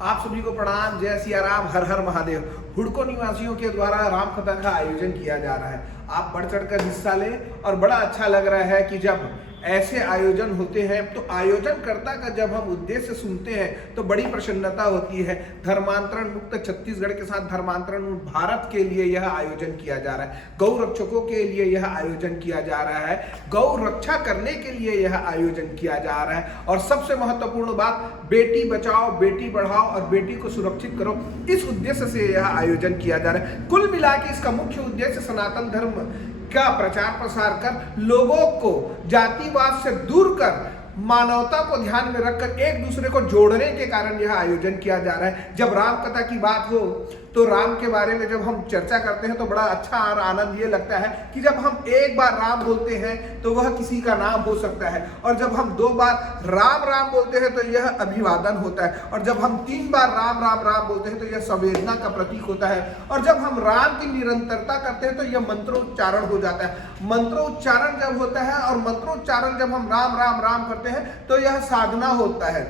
आप सभी को प्रणाम। जय सिया राम, हर हर महादेव। हुड़को निवासियों के द्वारा राम कथा का आयोजन किया जा रहा है। आप बढ़ चढ़कर हिस्सा लें और बड़ा अच्छा लग रहा है कि जब ऐसे आयोजन होते हैं तो आयोजनकर्ता का जब हम उद्देश्य सुनते हैं तो बड़ी प्रसन्नता होती है। धर्मांतरण मुक्त छत्तीसगढ़ के साथ धर्मांतरण मुक्त भारत के लिए यह आयोजन किया जा रहा है। गौ रक्षकों के लिए यह आयोजन किया जा रहा है। गौ रक्षा करने के लिए यह आयोजन किया जा रहा है। और सबसे महत्वपूर्ण बात, बेटी बचाओ, बेटी बढ़ाओ और बेटी को सुरक्षित करो, इस उद्देश्य से यह आयोजन किया जा रहा है। कुल मिला के इसका मुख्य उद्देश्य सनातन धर्म का प्रचार प्रसार कर लोगों को जातिवाद से दूर कर मानवता को ध्यान में रखकर एक दूसरे को जोड़ने के कारण यह आयोजन किया जा रहा है। जब राम कथा की बात हो तो राम के बारे में जब हम चर्चा करते हैं तो बड़ा अच्छा और आनंद ये लगता है कि जब हम एक बार राम बोलते हैं तो वह किसी का नाम हो सकता है, और जब हम 2 बार राम राम बोलते हैं तो यह अभिवादन होता है, और जब हम 3 बार राम राम राम बोलते हैं तो यह संवेदना का प्रतीक होता है, और जब हम राम की निरंतरता करते हैं तो यह मंत्रोच्चारण हो जाता है। मंत्रोच्चारण जब होता है और मंत्रोच्चारण जब हम राम राम राम करते हैं तो यह साधना होता है।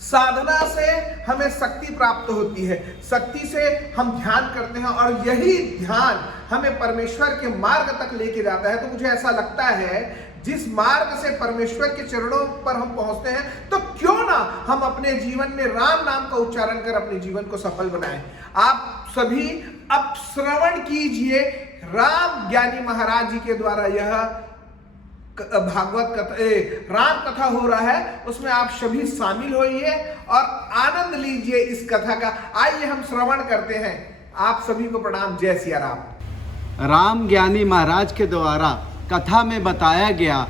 साधना से हमें शक्ति प्राप्त होती है, शक्ति से हम ध्यान करते हैं और यही ध्यान हमें परमेश्वर के मार्ग तक लेके जाता है। तो मुझे ऐसा लगता है जिस मार्ग से परमेश्वर के चरणों पर हम पहुंचते हैं तो क्यों ना हम अपने जीवन में राम नाम का उच्चारण कर अपने जीवन को सफल बनाएं। आप सभी अब श्रवण कीजिए, राम ज्ञानी महाराज जी के द्वारा यह भागवत कथा राम कथा हो रहा है, उसमें आप सभी शामिल होइए और आनंद लीजिए इस कथा का। आइए हम श्रवण करते हैं। आप सभी को प्रणाम। जय सिया राम। राम ज्ञानी महाराज के द्वारा कथा में बताया गया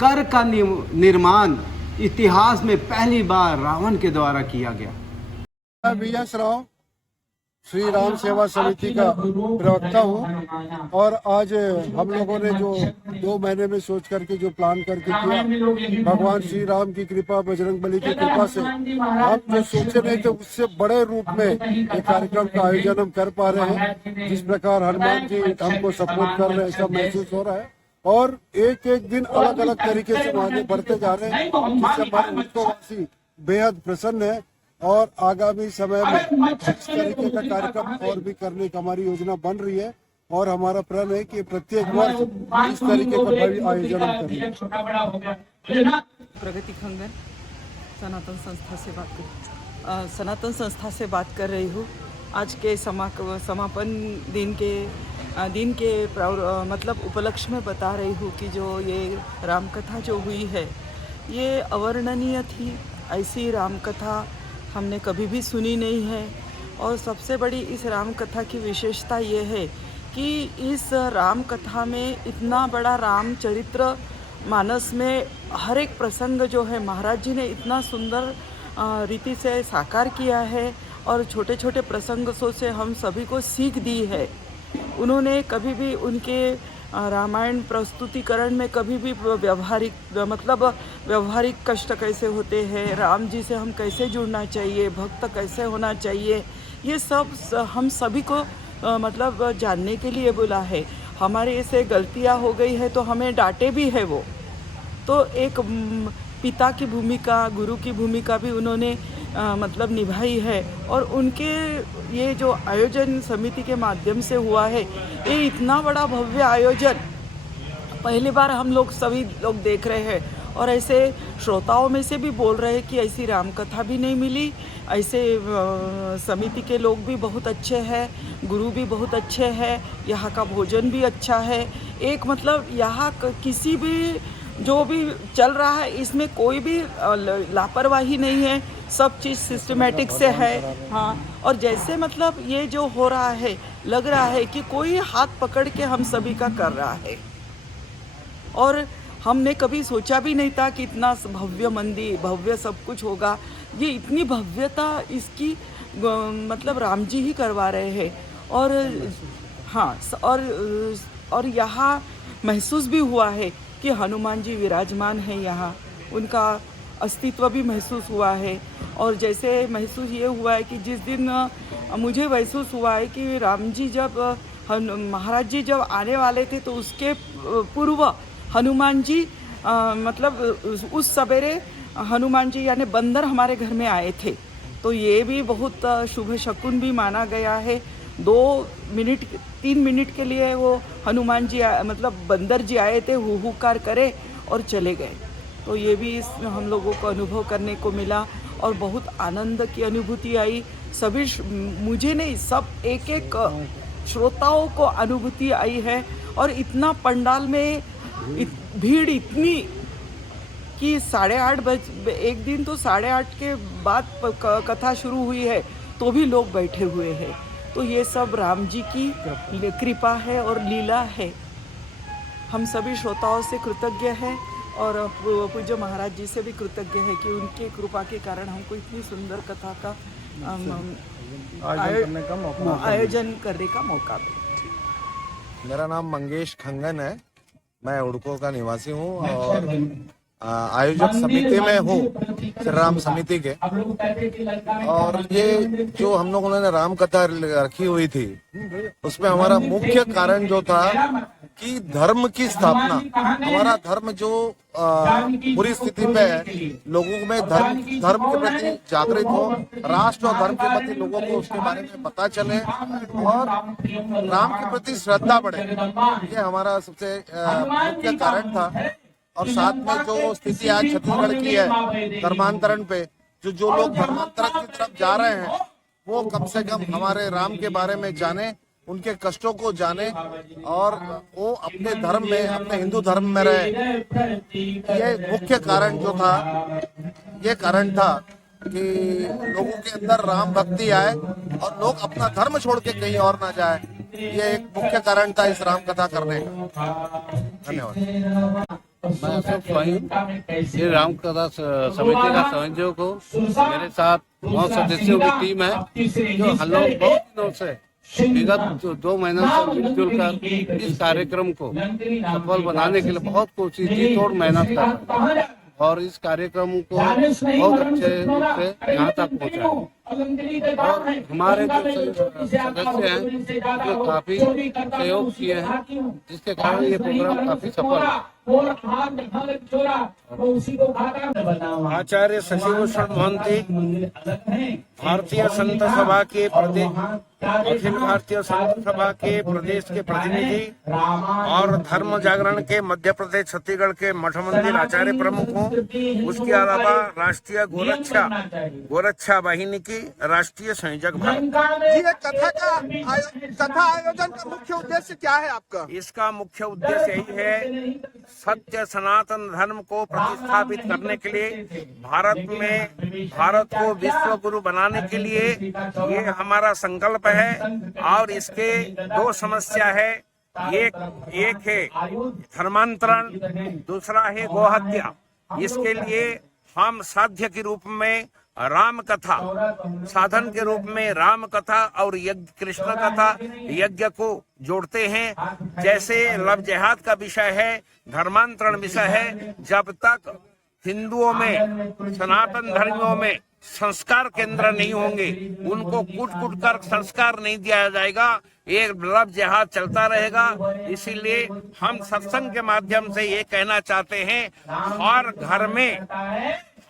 कर का निर्माण इतिहास में पहली बार रावण के द्वारा किया गया। VS राव श्री राम सेवा समिति का प्रवक्ता हूँ, और आज हम लोगों ने जो 2 महीने में सोच करके जो प्लान करके किया, भगवान श्री राम की कृपा, बजरंगबली की कृपा से हम जो सोचे नहीं थे उससे बड़े रूप में ये कार्यक्रम का आयोजन हम कर पा रहे हैं। जिस प्रकार हनुमान जी हमको सपोर्ट कर रहे हैं ऐसा महसूस हो रहा है, और एक एक दिन अलग अलग तरीके से आगे बढ़ते जा रहे हैं, जिससे हमारे उत्तरवासी बेहद प्रसन्न है। और आगामी समय में इस तरीके का कार्यक्रम और भी करने की हमारी योजना बन रही है, और हमारा प्रण है कि प्रत्येक वर्ष इस तरीके का भव्य आयोजन हम करें। प्रगति खंगन सनातन संस्था से बात कर रही हूँ। आज के समापन दिन के मतलब उपलक्ष्य में बता रही हूँ कि जो ये रामकथा जो हुई है ये अवर्णनीय थी। ऐसी रामकथा हमने कभी भी सुनी नहीं है, और सबसे बड़ी इस राम कथा की विशेषता ये है कि इस राम कथा में इतना बड़ा राम चरित्र मानस में हर एक प्रसंग जो है महाराज जी ने इतना सुंदर रीति से साकार किया है, और छोटे छोटे प्रसंगों से हम सभी को सीख दी है। उन्होंने कभी भी उनके रामायण प्रस्तुतिकरण में कभी भी व्यवहारिक कष्ट कैसे होते हैं, राम जी से हम कैसे जुड़ना चाहिए, भक्त कैसे होना चाहिए, ये सब हम सभी को जानने के लिए बोला है। हमारे से गलतियां हो गई है तो हमें डांटे भी है वो। तो एक पिता की भूमिका, गुरु की भूमिका भी उन्होंने निभाई है, और उनके ये जो आयोजन समिति के माध्यम से हुआ है, ये इतना बड़ा भव्य आयोजन पहली बार हम लोग सभी लोग देख रहे हैं, और ऐसे श्रोताओं में से भी बोल रहे हैं कि ऐसी रामकथा भी नहीं मिली। ऐसे समिति के लोग भी बहुत अच्छे हैं, गुरु भी बहुत अच्छे हैं, यहाँ का भोजन भी अच्छा है। एक यहाँ किसी भी जो भी चल रहा है इसमें कोई भी लापरवाही नहीं है, सब चीज़ सिस्टमेटिक से है। हाँ, और जैसे ये जो हो रहा है लग रहा है कि कोई हाथ पकड़ के हम सभी का कर रहा है, और हमने कभी सोचा भी नहीं था कि इतना भव्य मंदिर, भव्य सब कुछ होगा। ये इतनी भव्यता इसकी राम जी ही करवा रहे हैं, और हाँ, और यहाँ महसूस भी हुआ है कि हनुमान जी विराजमान हैं यहाँ, उनका अस्तित्व भी महसूस हुआ है। और जैसे महसूस ये हुआ है कि जिस दिन मुझे महसूस हुआ है कि राम जी जब महाराज जी जब आने वाले थे तो उसके पूर्व हनुमान जी उस सवेरे हनुमान जी यानी बंदर हमारे घर में आए थे। तो ये भी बहुत शुभ शकुन भी माना गया है। 3 मिनट के लिए वो हनुमान जी मतलब बंदर जी आए थे, हुहुकार करे और चले गए। तो ये भी इसमें हम लोगों को अनुभव करने को मिला और बहुत आनंद की अनुभूति आई। सभी मुझे नहीं, सब एक एक श्रोताओं को अनुभूति आई है। और इतना पंडाल में भीड़ इतनी कि 8:30 एक दिन तो 8:30 के बाद कथा शुरू हुई है तो भी लोग बैठे हुए हैं। तो ये सब राम जी की कृपा है और लीला है। हम सभी श्रोताओं से कृतज्ञ हैं और पूज्य महाराज जी से भी कृतज्ञ है कि उनके कृपा के कारण हमको इतनी सुंदर कथा का आयोजन करने का मौका मिला। मेरा नाम मंगेश खंगन है, मैं उड़को का निवासी हूँ और आयोजक समिति में हूँ, श्री राम समिति के। और ये जो हम लोगों ने राम कथा रखी हुई थी, उसमें हमारा मुख्य कारण जो था कि धर्म की स्थापना, हमारा धर्म जो बुरी स्थिति पे है, लोगों में धर्म के प्रति जागृत हो, राष्ट्र और धर्म के प्रति लोगों को उसके बारे में पता चले और राम के प्रति श्रद्धा बढ़े, ये हमारा सबसे मुख्य कारण था। और साथ में जो स्थिति आज छत्तीसगढ़ की है धर्मांतरण पे, जो लोग धर्मांतरण की तरफ जा रहे हैं वो कम से कम हमारे राम के बारे में जाने, उनके कष्टों को जाने और वो अपने धर्म में, अपने हिंदू धर्म में रहे। ये मुख्य कारण जो था, ये कारण था कि लोगों के अंदर राम भक्ति आए और लोग अपना धर्म छोड़ के कहीं और ना जाए। ये एक मुख्य कारण था इस राम कथा करने का। धन्यवाद। मैं अशोक स्वाइन, ये राम कथा समिति का संयोजक हूँ। मेरे साथ 9 सदस्यों की टीम है जो हम लोग बहुत दिनों से विगत 2 महीनों से मिलजुल कर इस कार्यक्रम को सफल बनाने के लिए बहुत कोशिश की, तोड़ मेहनत कर और इस कार्यक्रम को बहुत अच्छे रूप से यहाँ तक पहुँचा। और हमारे जो सदस्य हैं जो काफी सहयोग किए हैं, जिसके कारण ये प्रोग्राम काफी सफल है। आचार्य शशिभूषण मोहंती, भारतीय संत सभा के अखिल भारतीय संत सभा के प्रदेश के प्रतिनिधि और धर्म जागरण के मध्य प्रदेश छत्तीसगढ़ के मठ मंदिर आचार्य प्रमुख हूँ। उसके अलावा राष्ट्रीय गोरक्षा वाहिनी की राष्ट्रीय संयोजक भारत। ये कथा आयोजन का मुख्य उद्देश्य क्या है आपका? इसका मुख्य उद्देश्य यही है, सत्य सनातन धर्म को प्रतिस्थापित करने के लिए, भारत को विश्व गुरु बनाने के लिए ये हमारा संकल्प है। और इसके 2 समस्या है, एक है धर्मांतरण, दूसरा है गोहत्या। इसके लिए हम साध्य के रूप में राम कथा, साधन के रूप में राम कथा और कृष्ण कथा यज्ञ को जोड़ते हैं। जैसे लव जिहाद का विषय है, धर्मांतरण विषय है, जब तक हिंदुओं में, सनातन धर्मियों में संस्कार केंद्र नहीं होंगे, उनको कूट कर संस्कार नहीं दिया जाएगा, एक लव जिहाद चलता रहेगा। इसीलिए हम सत्संग के माध्यम से ये कहना चाहते हैं,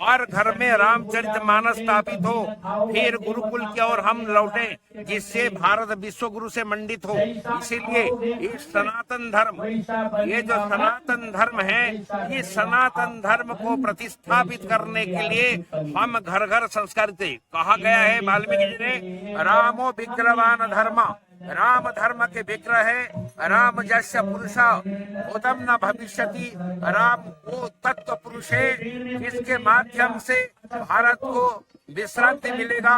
हर घर में रामचरितमानस स्थापित हो, फिर गुरुकुल की ओर हम लौटे, जिससे भारत विश्व गुरु से मंडित हो। इसीलिए इस सनातन धर्म, ये जो सनातन धर्म है, इस सनातन धर्म को प्रतिस्थापित करने के लिए हम घर घर संस्कारित। कहा गया है वाल्मीकि जी ने, रामो विग्रहवान धर्म, राम धर्म के विग्रह है, राम जस्य पुरुषा उदम न भविष्यति। राम वो तत्व पुरुष है जिसके माध्यम से भारत को विश्रांति मिलेगा।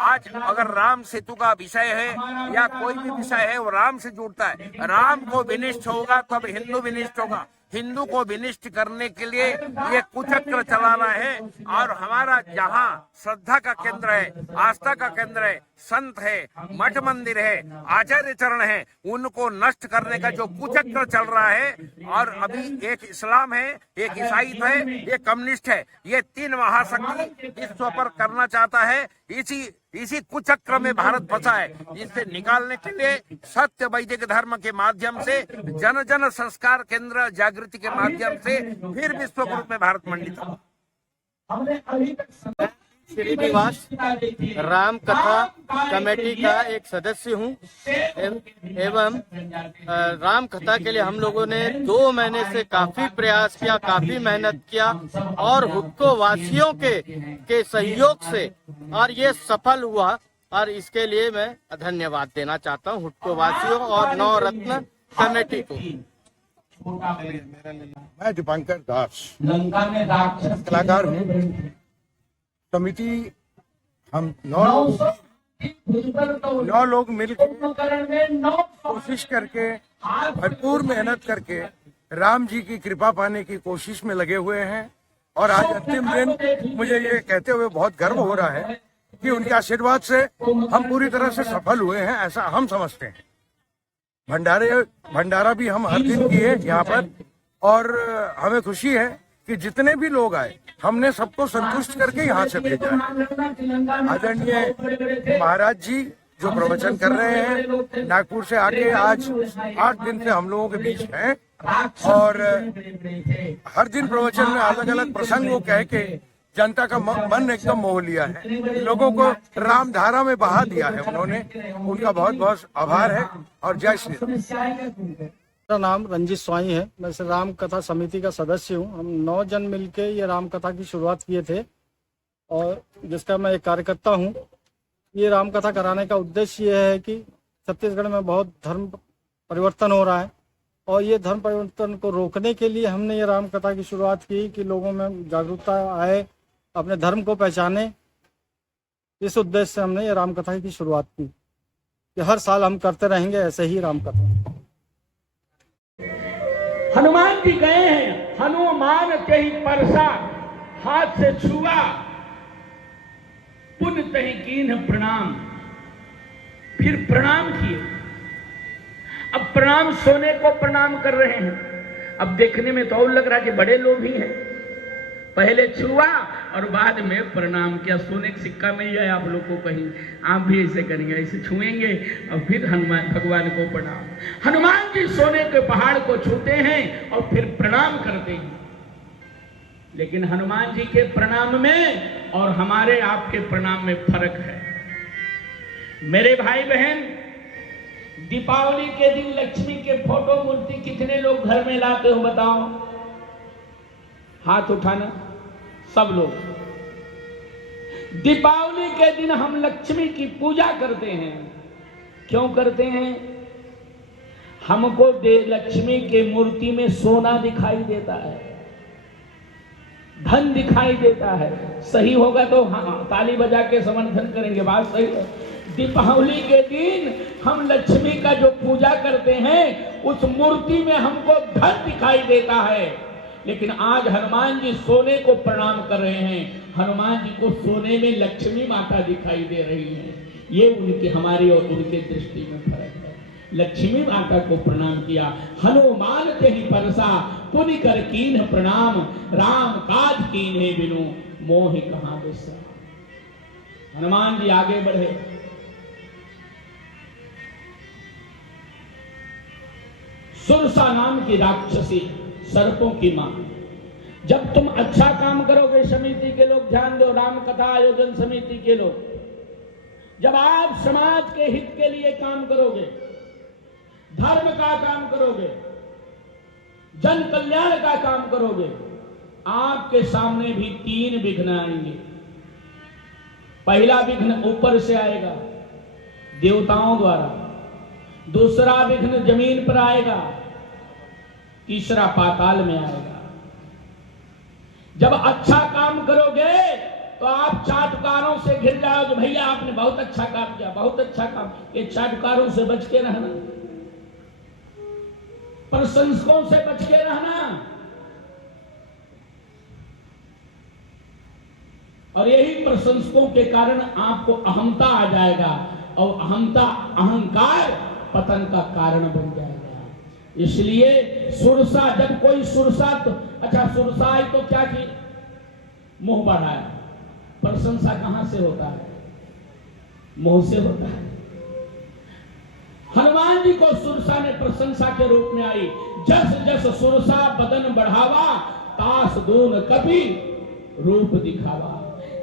आज अगर राम सेतु का विषय है या कोई भी विषय है, वो राम से जुड़ता है। राम को विनिष्ट होगा तब हिंदू विनिष्ट होगा। हिंदू को विनिष्ट करने के लिए ये कुचक्र चलाना है। और हमारा जहाँ श्रद्धा का केंद्र है, आस्था का केंद्र है, संत है, मठ मंदिर है, आचार्य चरण है, उनको नष्ट करने का जो कुचक्र चल रहा है, और अभी एक इस्लाम है, एक ईसाई है, एक कम्युनिस्ट है, ये 3 महाशक्ति विश्व पर करना चाहता है। इसी कुचक्र में भारत फंसा है। इसे निकालने के लिए सत्य वैदिक धर्म के माध्यम से, जन संस्कार केंद्र जागृति के माध्यम से फिर विश्व गुरु में भारत मंडित हो। श्रीनिवास राम कथा कमेटी का एक सदस्य हूँ एवं राम कथा के लिए हम लोगों ने 2 महीने से काफी प्रयास किया, काफी मेहनत किया और हुडको वासियों के सहयोग से और ये सफल हुआ और इसके लिए मैं धन्यवाद देना चाहता हूँ हुडको वासियों और नवरत्न कमेटी को। मैं दीपांकर दास कलाकार हूँ। समिति हम 9 लोग मिलकर कोशिश करके भरपूर मेहनत करके राम जी की कृपा पाने की कोशिश में लगे हुए हैं और आज अंतिम दिन मुझे ये कहते हुए बहुत गर्व हो रहा है कि उनके आशीर्वाद से हम पूरी तरह से सफल हुए हैं, ऐसा हम समझते हैं। भंडारा भी हम हर दिन किए यहाँ पर और हमें खुशी है कि जितने भी लोग आए हमने सबको संतुष्ट करके यहाँ से भेजा है। आदरणीय महाराज जी जो प्रवचन कर रहे हैं नागपुर से आके आज 8 दिन से हम लोगों के बीच हैं और हर दिन प्रवचन में अलग अलग प्रसंग वो कह के जनता का मन एकदम मोह लिया है, लोगों को राम धारा में बहा दिया है उन्होंने। उनका बहुत बहुत आभार है और जय श्री राम। मेरा नाम रंजीत स्वाई है। मैं राम कथा समिति का सदस्य हूँ। हम 9 जन मिलके ये राम कथा की शुरुआत किए थे और जिसका मैं एक कार्यकर्ता हूँ। ये राम कथा कराने का उद्देश्य ये है कि छत्तीसगढ़ में बहुत धर्म परिवर्तन हो रहा है और ये धर्म परिवर्तन को रोकने के लिए हमने ये राम कथा की शुरुआत की कि लोगों में जागरूकता आए, अपने धर्म को पहचाने। इस उद्देश्य से हमने ये राम कथा की शुरुआत की कि हर साल हम करते रहेंगे ऐसे ही राम कथा। हनुमान जी गए हैं, हनुमान के ही परसा हाथ से छुआ, पुन तहि कीन्ह प्रणाम। फिर प्रणाम किए। अब प्रणाम सोने को प्रणाम कर रहे हैं। अब देखने में तो और लग रहा है कि बड़े लोग ही हैं। पहले छुआ और बाद में प्रणाम किया। सोने का सिक्का मिल जाए आप लोग को कहीं, आप भी ऐसे करेंगे, ऐसे छुएंगे और फिर हनुमान भगवान को प्रणाम। हनुमान जी सोने के पहाड़ को छूते हैं और फिर प्रणाम करते हैं। लेकिन हनुमान जी के प्रणाम में और हमारे आपके प्रणाम में फर्क है। मेरे भाई बहन, दीपावली के दिन लक्ष्मी के फोटो मूर्ति कितने लोग घर में लाते हो बताओ? हाथ उठाना सब लोग। दीपावली के दिन हम लक्ष्मी की पूजा करते हैं। क्यों करते हैं? हमको लक्ष्मी के मूर्ति में सोना दिखाई देता है, धन दिखाई देता है। सही होगा तो हाँ ताली बजा के समर्थन करेंगे, बात सही है। दीपावली के दिन हम लक्ष्मी का जो पूजा करते हैं उस मूर्ति में हमको धन दिखाई देता है। लेकिन आज हनुमान जी सोने को प्रणाम कर रहे हैं। हनुमान जी को सोने में लक्ष्मी माता दिखाई दे रही है। ये उनकी हमारी और उनके दृष्टि में फर्क है। लक्ष्मी माता को प्रणाम किया। हनुमान के ही परसा पुनि कर कीन्ह प्रणाम, राम काज कीन्हे बिनु मोहि कहां बिसरा। हनुमान जी आगे बढ़े। सुरसा नाम की राक्षसी, सर्पों की मां। जब तुम अच्छा काम करोगे, समिति के लोग ध्यान दो, राम कथा आयोजन समिति के लोग, जब आप समाज के हित के लिए काम करोगे, धर्म का काम करोगे, जन कल्याण का काम करोगे, आपके सामने भी 3 विघ्न आएंगे। पहला विघ्न ऊपर से आएगा, देवताओं द्वारा। दूसरा विघ्न जमीन पर आएगा। तीसरा पाताल में आएगा। जब अच्छा काम करोगे तो आप चाटुकारों से घिर जाओगे। भैया आपने बहुत अच्छा काम किया, बहुत अच्छा काम। ये चाटुकारों से बच के रहना, प्रशंसकों से बच के रहना। और यही प्रशंसकों के कारण आपको अहमता आ जाएगा और अहमता, अहंकार पतन का कारण बन जाएगा। इसलिए सुरसा, जब कोई सुरसा, तो अच्छा सुरसा है तो क्या की मुंह बढ़ाया। प्रशंसा कहां से होता है? मुंह से होता है। हनुमान जी को सुरसा ने प्रशंसा के रूप में आई। जस जस सुरसा बदन बढ़ावा, तास दून कपि रूप दिखावा।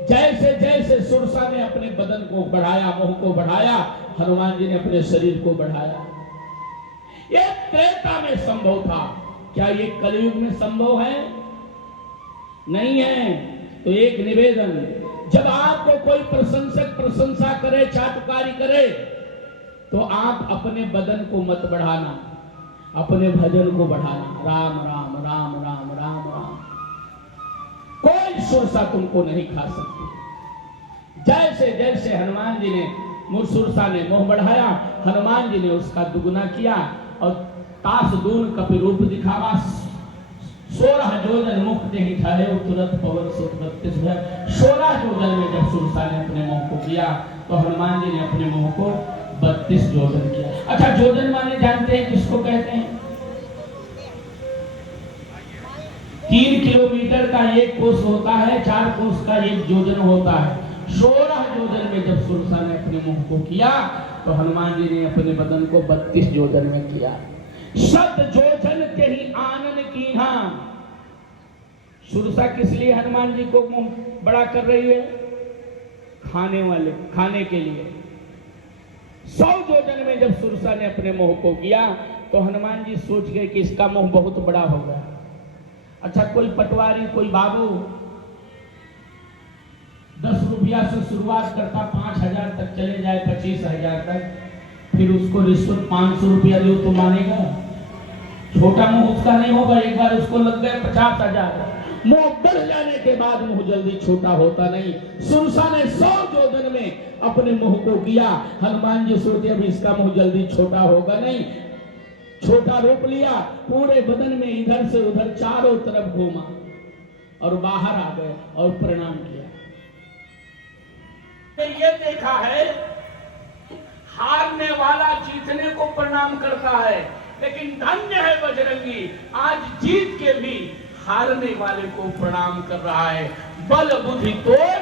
जैसे जैसे सुरसा ने अपने बदन को बढ़ाया, मुंह को बढ़ाया, हनुमान जी ने अपने शरीर को बढ़ाया। ये त्रेता में संभव था, क्या ये कलयुग में संभव है? नहीं है। तो एक निवेदन, जब आपको कोई प्रशंसक प्रशंसा करे, चाटुकारी करे, तो आप अपने बदन को मत बढ़ाना, अपने भजन को बढ़ाना। राम राम राम राम राम राम। कोई सुरसा तुमको नहीं खा सकती। जैसे जैसे हनुमान जी ने, सुरसा ने मोह बढ़ाया, हनुमान जी ने उसका दुगुना किया और तास दून कपि रूप दिखावा। 16 जोजन मुख देहि ठाहे तुरंत पवन सुत 32 भय। 16 जोजन में जब सुरसा ने अपने मुंह को किया, तो हनुमान जी ने अपने मुंह को 32 जोजन किया। अच्छा, जोजन माने जानते हैं किसको कहते हैं? 3 किलोमीटर का एक कोस होता है, 4 कोस का एक जोजन होता है। 16 जोजन में जब सुरसा ने अपने मुंह को किया, तो हनुमान जी ने अपने बदन को 32 जोजन में किया। शत जोजन के ही आनन कीन्हा। सुरसा किस लिए हनुमान जी को मुंह बड़ा कर रही है? खाने के लिए। 100 जोजन में जब सुरसा ने अपने मुंह को किया, तो हनुमान जी सोच गए कि इसका मुंह बहुत बड़ा हो गया। अच्छा, कोई पटवारी, कोई बाबू 10 रुपया से शुरुआत करता, 5000 तक चले जाए, 25,000 तक, फिर उसको रिश्वत 500 रुपया दो तो मानेगा? छोटा मुंह उसका नहीं होगा। एक बार उसको लग गए 50,000, मुंह बढ़ जाने के बाद मुंह जल्दी छोटा होता नहीं। सुरसा ने 100 जोजन में अपने मुंह को किया। हनुमान जी सोचे अब इसका मुंह जल्दी छोटा होगा नहीं। छोटा रूप लिया, पूरे बदन में इधर से उधर चारों तरफ घूमा और बाहर आ गए और प्रणाम किया। ये देखा है, हारने वाला जीतने को प्रणाम करता है, लेकिन धन्य है बजरंगी, आज जीत के भी हारने वाले को प्रणाम कर रहा है। बल बुद्धि तोड़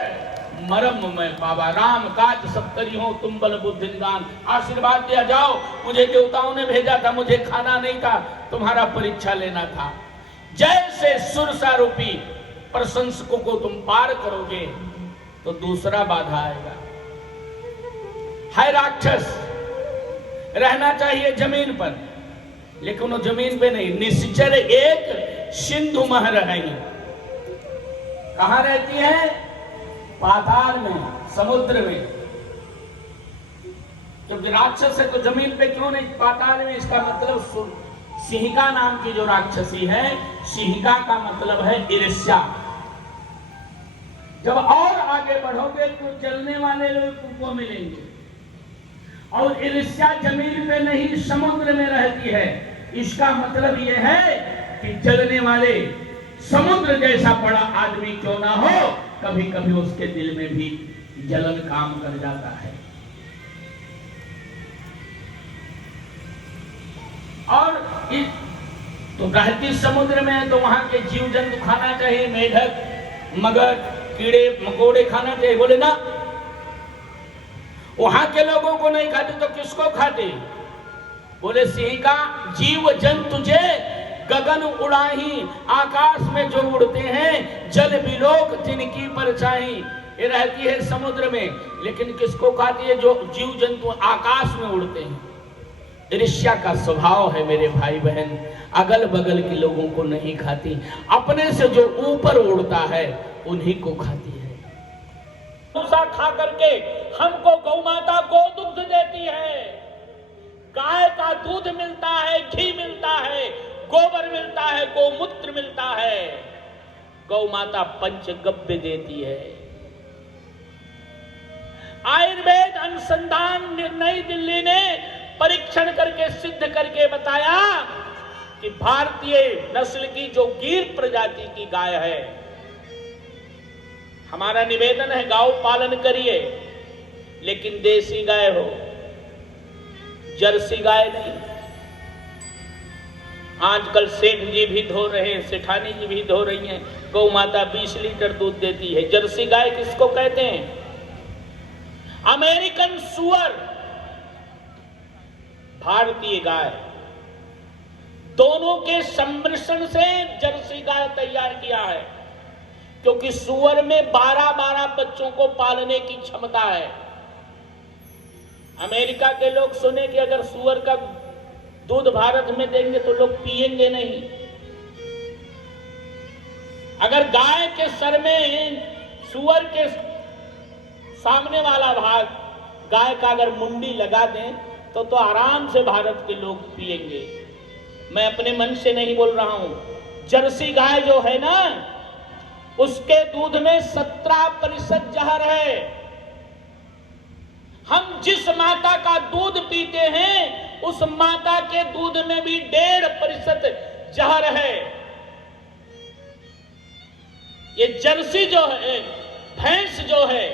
मरम में पावा, राम काज सब करी हो तुम बल बुद्धि निदान। आशीर्वाद दिया, जाओ, मुझे देवताओं ने भेजा था, मुझे खाना नहीं था, तुम्हारा परीक्षा लेना था। जैसे सुरसा रूपी प्रशंसकों को तुम पार करोगे, तो दूसरा बाधा आएगा। है राक्षस, रहना चाहिए जमीन पर, लेकिन वो जमीन पे नहीं, निश्चर एक सिंधु मह रहेगी। कहां रहती है? पाताल में, समुद्र में। जब राक्षस है तो जमीन पे क्यों नहीं, पाताल में? इसका मतलब सिंहिका नाम की जो राक्षसी है, सिंहिका का मतलब है ईर्ष्या। जब और आगे बढ़ोगे तो जलने वाले लोग तुमको मिलेंगे, और ईर्ष्या जमीन पे नहीं समुद्र में रहती है। इसका मतलब यह है कि जलने वाले समुद्र जैसा बड़ा आदमी क्यों ना हो, कभी कभी उसके दिल में भी जलन काम कर जाता है। और तो रहती समुद्र में है तो वहां के जीव जंतु खाना चाहिए, मेढक, मगर, कीड़े मकोड़े खाना चाहिए, बोले ना। वहां के लोगों को नहीं खाते तो किसको खाते? बोले सिंहिका जीव जंतु जे गगन उड़ाही, आकाश में जो उड़ते हैं, जल बिलोक जिनकी परछाई। ये रहती है समुद्र में, लेकिन किसको खाती है? जो जीव जंतु आकाश में उड़ते हैं। ईर्ष्या का स्वभाव है मेरे भाई बहन, अगल बगल के लोगों को नहीं खाती, अपने से जो ऊपर उड़ता है उन्हीं को खाती है। भूसा खा करके हमको गौ माता गो दुग्ध देती है, गाय का दूध मिलता है, घी मिलता है, गोबर मिलता है, गोमूत्र मिलता है। गौ माता पंचगव्य देती है। आयुर्वेद अनुसंधान नई दिल्ली ने परीक्षण करके सिद्ध करके बताया कि भारतीय नस्ल की जो गिर प्रजाति की गाय है, हमारा निवेदन है गौ पालन करिए, लेकिन देसी गाय हो, जर्सी गाय नहीं। आजकल सेठ जी भी धो रहे हैं, सेठानी जी भी धो रही हैं। गौ माता 20 लीटर दूध देती है। जर्सी गाय किसको कहते हैं? अमेरिकन सुअर, भारतीय गाय, दोनों के सम्मिश्रण से जर्सी गाय तैयार किया है। क्योंकि सुअर में 12-12 बच्चों को पालने की क्षमता है। अमेरिका के लोग सुने कि अगर सुअर का दूध भारत में देंगे तो लोग पिएंगे नहीं। अगर गाय के सर में सुअर के सामने वाला भाग गाय का अगर मुंडी लगा दें तो आराम से भारत के लोग पिएंगे। मैं अपने मन से नहीं बोल रहा हूं। जर्सी गाय जो है ना, उसके दूध में 17% जहर है। हम जिस माता का दूध पीते हैं उस माता के दूध में भी 1.5% जहर है। ये जर्सी जो है, भैंस जो है,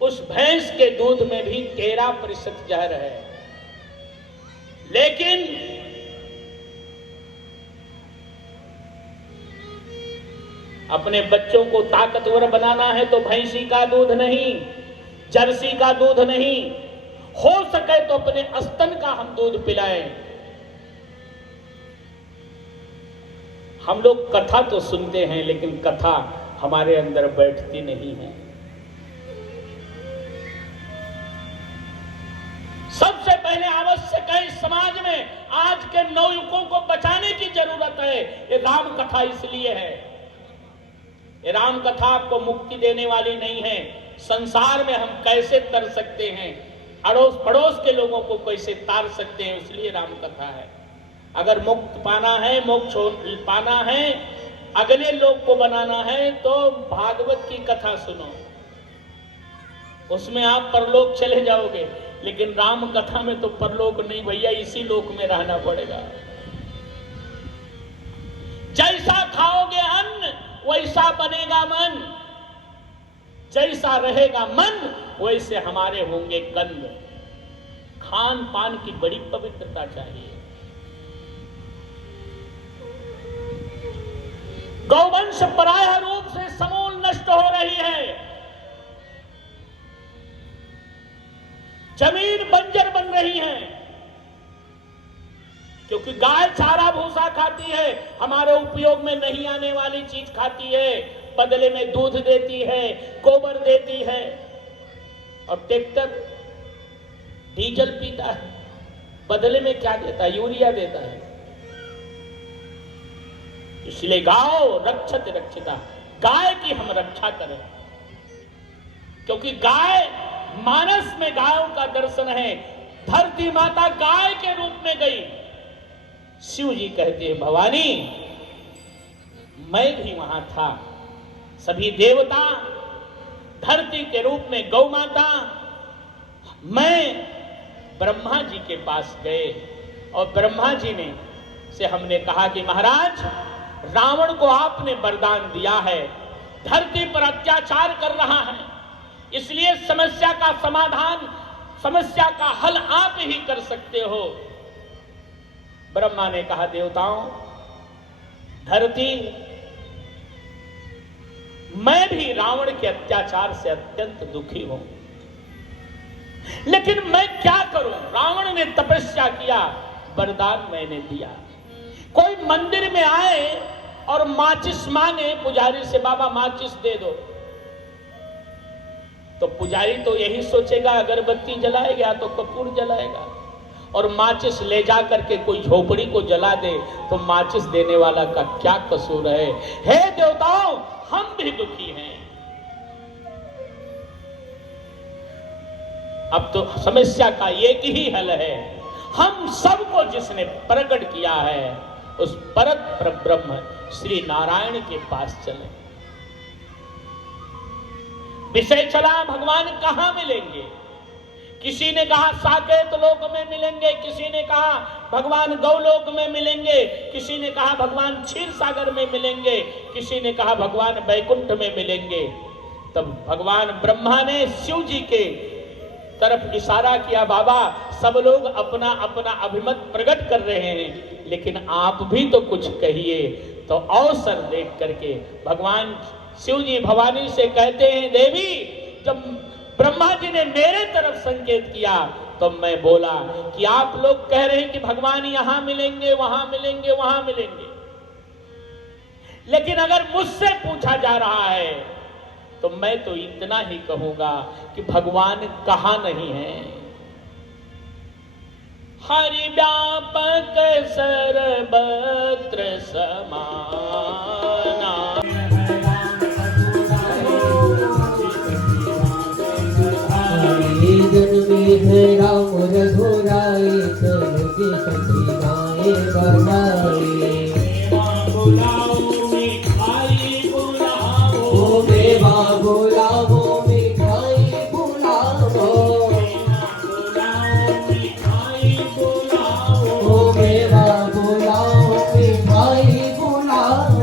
उस भैंस के दूध में भी 13% जहर है। लेकिन अपने बच्चों को ताकतवर बनाना है तो भैंसी का दूध नहीं, जर्सी का दूध नहीं, हो सके तो अपने स्तन का हम दूध पिलाएं। हम लोग कथा तो सुनते हैं लेकिन कथा हमारे अंदर बैठती नहीं है। सबसे पहले आवश्यक है इस समाज में आज के नवयुवकों को बचाने की जरूरत है। ये राम कथा इसलिए है। ये राम कथा आपको मुक्ति देने वाली नहीं है। संसार में हम कैसे तर सकते हैं, अड़ोस पड़ोस के लोगों को कैसे तार सकते हैं, इसलिए राम कथा है। अगर मुक्त पाना है, मोक्ष पाना है, अगले लोग को बनाना है तो भागवत की कथा सुनो, उसमें आप परलोक चले जाओगे। लेकिन राम कथा में तो परलोक नहीं भैया, इसी लोक में रहना पड़ेगा। जैसा खाओगे अन्न वैसा बनेगा मन, जैसा रहेगा मन वैसे हमारे होंगे कंद। खान पान की बड़ी पवित्रता चाहिए। गौवंश पराय रूप से समूल नष्ट हो रही है। जमीन बंजर बन रही है क्योंकि गाय चारा भूसा खाती है, हमारे उपयोग में नहीं आने वाली चीज खाती है, बदले में दूध देती है, गोबर देती है। और ट्रैक्टर डीजल पीता है, बदले में क्या देता है? यूरिया देता है। इसलिए गाओ रक्षत रक्षिता, गाय की हम रक्षा करें, क्योंकि गाय मानस में गायों का दर्शन है। धरती माता गाय के रूप में गई। शिव जी कहते हैं भवानी मैं भी वहां था। सभी देवता धरती के रूप में गौ माता, मैं ब्रह्मा जी के पास गए और ब्रह्मा जी ने से हमने कहा कि महाराज रावण को आपने वरदान दिया है, धरती पर अत्याचार कर रहा है, इसलिए समस्या का समाधान, समस्या का हल आप ही कर सकते हो। ब्रह्मा ने कहा देवताओं, धरती मैं भी रावण के अत्याचार से अत्यंत दुखी हूं, लेकिन मैं क्या करूं? रावण ने तपस्या किया, वरदान मैंने दिया। कोई मंदिर में आए और माचिस मांगे पुजारी से, बाबा माचिस दे दो, तो पुजारी तो यही सोचेगा अगरबत्ती जलाएगा तो कपूर जलाएगा, और माचिस ले जा करके कोई झोपड़ी को जला दे तो माचिस देने वाला का क्या कसूर है? हे देवताओं, हम भी दुखी हैं। अब तो समस्या का एक ही हल है, हम सबको जिसने प्रकट किया है उस परम ब्रह्म श्री नारायण के पास चले। विषय चला भगवान कहां मिलेंगे? किसी ने कहा साकेत लोक में मिलेंगे, किसी ने कहा भगवान गौलोक में मिलेंगे, किसी ने कहा भगवान क्षीर सागर में मिलेंगे, किसी ने कहा भगवान बैकुंठ में मिलेंगे। तब भगवान ब्रह्मा ने शिव जी के तरफ इशारा किया, बाबा सब लोग अपना अपना अभिमत प्रकट कर रहे हैं, लेकिन आप भी तो कुछ कहिए। तो अवसर देख करके भगवान शिव जी भवानी से कहते हैं, देवी जब ब्रह्मा जी ने मेरे तरफ संकेत किया तो मैं बोला कि आप लोग कह रहे हैं कि भगवान यहां मिलेंगे, वहां मिलेंगे, वहां मिलेंगे, लेकिन अगर मुझसे पूछा जा रहा है तो मैं तो इतना ही कहूंगा कि भगवान कहां नहीं है। हरि व्यापक सर्वत्र समाना। है राम रघुराई चलो जी सखी गाए बधाई। बुलाओ मिठाई बुलाओ, मेवा बुलाओ मिठाई बुलाओ, मिठाई बुलाओ, मेवा बुलाओ मिठाई बुलाओ,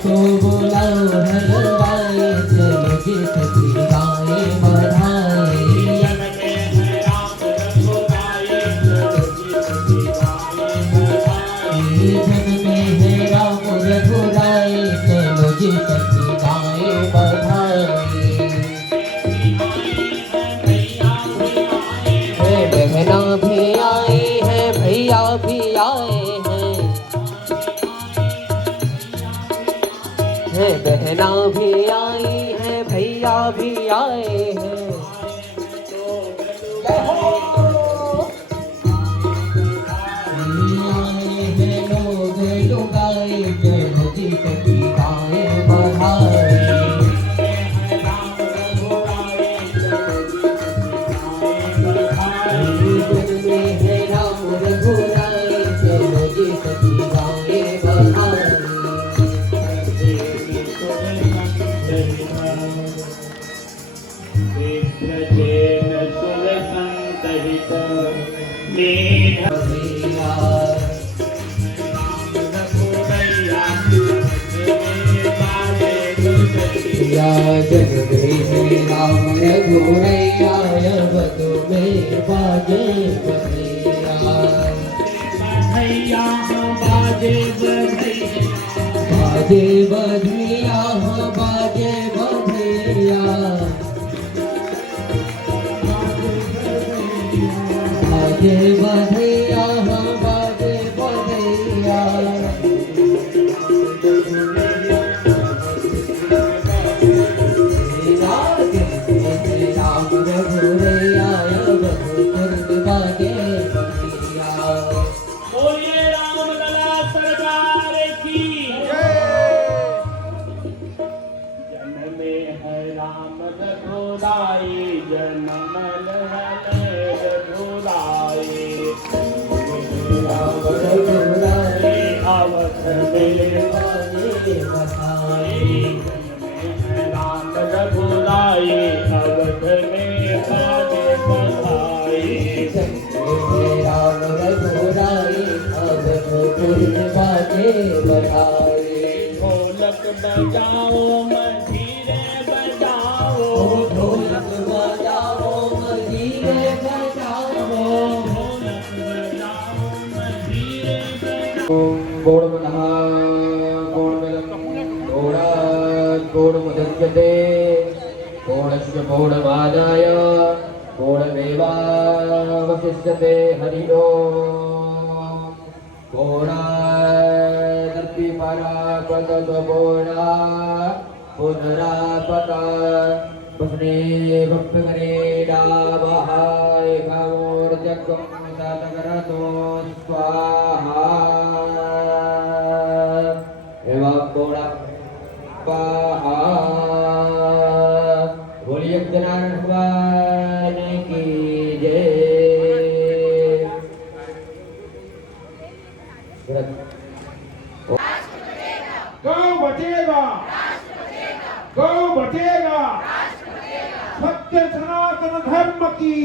तो बुलाओ हलवाई चलो जी सखी गाए बधाई। जन में है राम रघुराई चलो जी सखी गाए बधाई। बहना भी आए हैं भैया भी आए हैं, बहना भी आई है भैया भी आए हैं। आए हैं लोग लुगाए चलो जी सखी गाए बधाई। जन में है राम रघुराई चलो जी सखी गाए बधाई। जग गई राम रघुरैया अब तुम्हें बाजे बधैया। बाजे बधैया बाजे बधैया, बाजे बधैया बाजे बधैया। राम रघुरैया अब तुम बाजे बधैया। बोलिए राम लला सरकार की। जन में है राम रघुराई जन्म रघुराई। राम रघुराई अवध में बाजे बधाई। राम रघुराई अवध में बाजे बधाई। राम रघुराई अवधपुर में बाजे बधाई। ढोलक बजाओ मजीरे बजाओ, ढोलक बजाओ मजीरे बजाओ, ढोलक बजाओ मजीरे बजाओ। गोड़मनः गोड़मिलं गोडात् गोडमुदच्यते। गोडस्य गोडमादाय गोडमेवावशिष्यते। हरि ओम्। गोडादर्पिपरापतत्वगोडा पुनरापता भस्मे भक्तकरे डावहाय कामोर्जकं ततकरतो स्वाहा। एवं गोडा स्वाहा। बोलिए जनार्दन भगवान की जय। गौ बचेगा, गौ बचेगा, सत्य सनातन धर्म की।